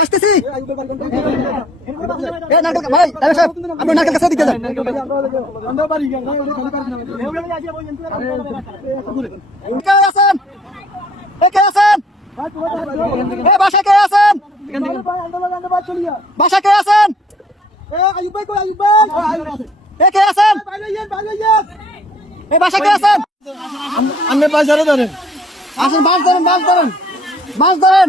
আসতেছি ভাই সাহেব আপনি নারকেল কাছে দিকে যান কে আছেন কে আছেন বাসা কে আছেন বাসা কে আছেন কে আছেন বাসা কে আছেন আপনি বাস ধরে ধরেন আসেন বাস ধরেন বাস ধরেন বাস ধরেন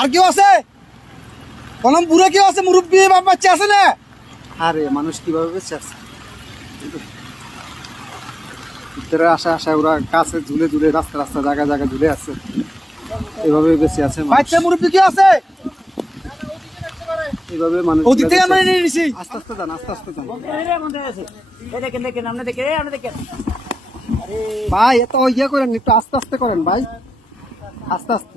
আর কেউ আছে কলম বুড়ো কেউ আছে মুরব্বী বাপ বাচ্চা আছে না আরে মানুষ কিভাবে বেঁচে আছে ভিতরে আসা আসা ওরা কাছে ঝুলে ঝুলে রাস্তা রাস্তা জায়গায় জায়গায় ঝুলে আছে এভাবে বেঁচে আছে বাচ্চা মুরব্বী কেউ আছে এভাবে আস্তে আস্তে আস্তে আস্তে ভাই এত ইয়ে করেন একটু আস্তে আস্তে করেন ভাই আস্তে আস্তে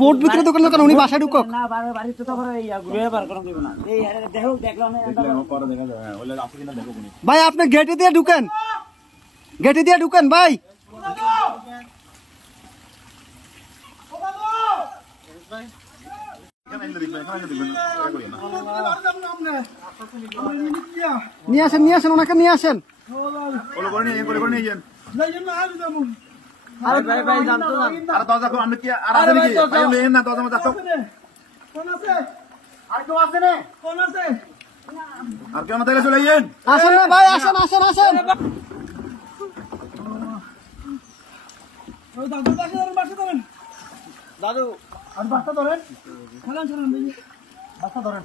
ভোট বিক্রি তো করলো উনি বাসা ঢুকক না বাড়িতে তো আবার এই ঘুরে বার করুন দিব না এই দেখো দেখলাম পরে দেখা যাবে হ্যাঁ, ওলে আছে কিনা দেখো ভাই আপনি গেটে দিয়ে ঢুকেন গেটে দিয়ে ঢুকেন ভাই নিয়ে আসেন নিয়ে আসেন ওনাকে নিয়ে আসেন নিয়ে যান দরজা খুব আমি কি আর আছে নাকি না দরজা মধ্যে আসো কোন আছে আর কেউ আছে না আসেন না ভাই আসেন আসেন আসেন দাদু আর বাসা ধরেন খেলান ধরেন